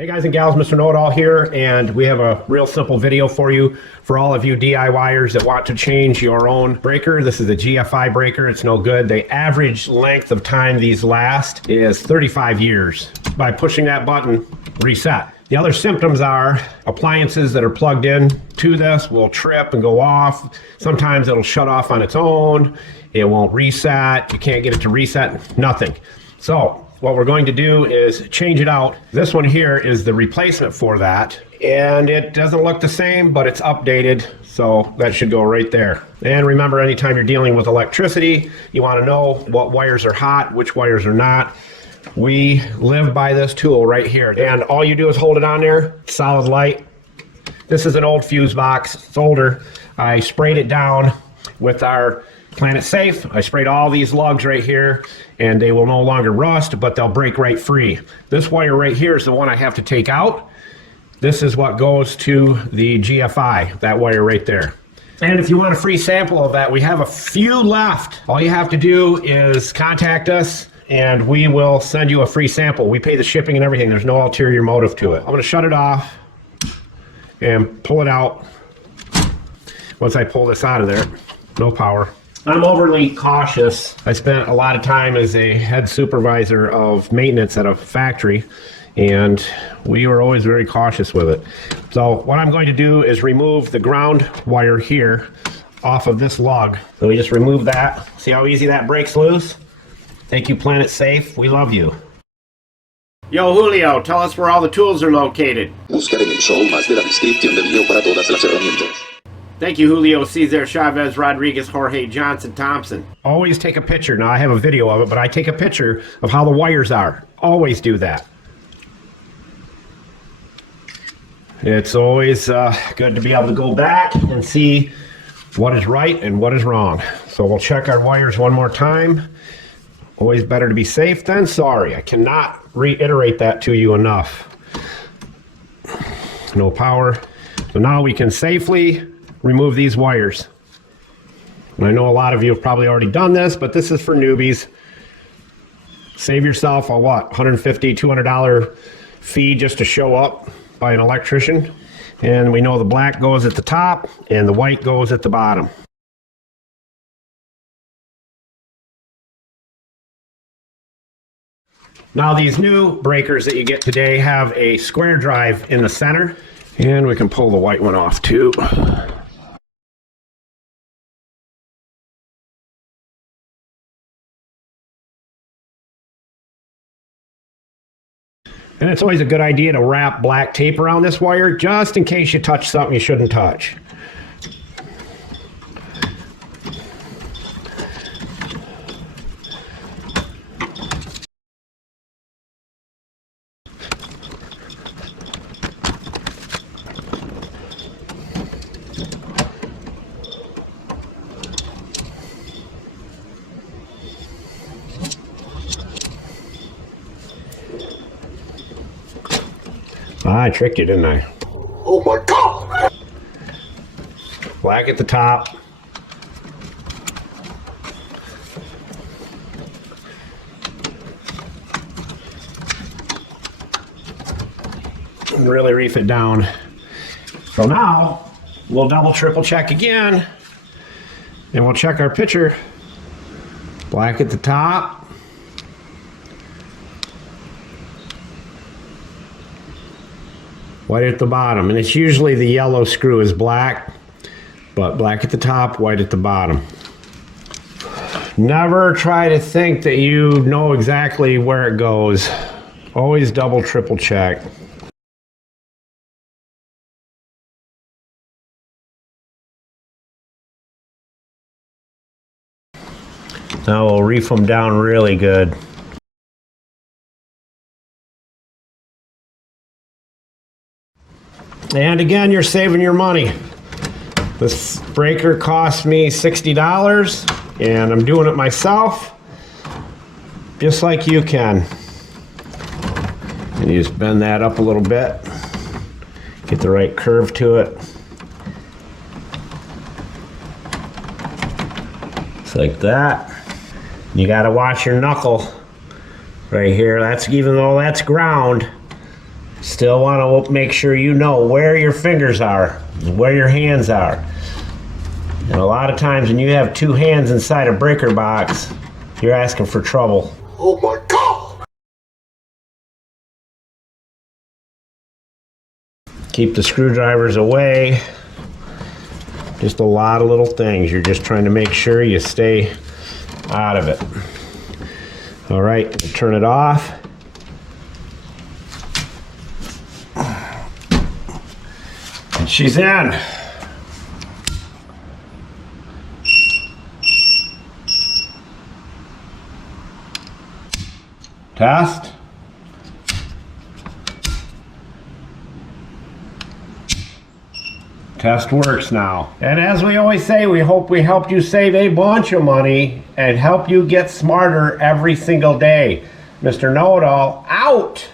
Hey guys and gals, Mr. Know-It-All here, and we have a real simple video for you for all of you DIYers that want to change your own breaker. This is a GFI breaker. It's no good. The average length of time these last is 35 years. By pushing that button, reset. The other symptoms are appliances that are plugged in to this will trip and go off. Sometimes it'll shut off on its own. It won't reset. You can't get it to reset. Nothing. So what we're going to do is change it out. This one here is the replacement for that. And it doesn't look the same, but it's updated. So that should go right there. And remember, anytime you're dealing with electricity, you want to know what wires are hot, which wires are not. We live by this tool right here. And all you do is hold it on there, solid light. This is an old fuse box, it's older. I sprayed it down with our Planet Safe. I sprayed all these lugs right here and they will no longer rust, but they'll break right free. This wire right here is the one I have to take out. This is what goes to the GFI, that wire right there. And if you want a free sample of that, we have a few left. All you have to do is contact us and we will send you a free sample. We pay the shipping and everything. There's no ulterior motive to it. I'm gonna shut it off and pull it out. Once I pull this out of there, no power. I'm overly cautious. I spent a lot of time as a head supervisor of maintenance at a factory, and we were always very cautious with it. So what I'm going to do is remove the ground wire here off of this lug. So we just remove that. See how easy that breaks loose? Thank you, Planet Safe. We love you. Yo, Julio, tell us where all the tools are located. Buscar en el show más de la descripción del video para todas las herramientas. Thank you, Julio, Cesar, Chavez, Rodriguez, Jorge, Johnson, Thompson. Always take a picture. Now, I have a video of it, but I take a picture of how the wires are. Always do that. It's always good to be able to go back and see what is right and what is wrong. So we'll check our wires one more time. Always better to be safe than sorry. I cannot reiterate that to you enough. No power. So now we can safely remove these wires. And I know a lot of you have probably already done this, but this is for newbies. Save yourself a what, $150, $200 fee just to show up by an electrician. And we know the black goes at the top and the white goes at the bottom. Now these new breakers that you get today have a square drive in the center, and we can pull the white one off too. And it's always a good idea to wrap black tape around this wire just in case you touch something you shouldn't touch. I tricked you, didn't I? Oh my God! Black at the top. And really reef it down. So now we'll double triple check again and we'll check our picture. Black at the top. White at the bottom, and it's usually the yellow screw is black, but black at the top, white at the bottom. Never try to think that you know exactly where it goes. Always double, triple check. Now we'll reef them down really good. And again, you're saving your money. This breaker cost me $60 and I'm doing it myself, just like you can. And you just bend that up a little bit, get the right curve to it. Just like that. You gotta watch your knuckle right here. That's, even though that's ground, Still want to make sure you know where your fingers are, where your hands are. And a lot of times when you have two hands inside a breaker box, you're asking for trouble. Oh my God! Keep the screwdrivers away. Just a lot of little things. You're just trying to make sure you stay out of it. All right, turn it off. And she's in. Test. Test works now. And as we always say, we hope we helped you save a bunch of money and help you get smarter every single day. Mr. Know-It-All, out!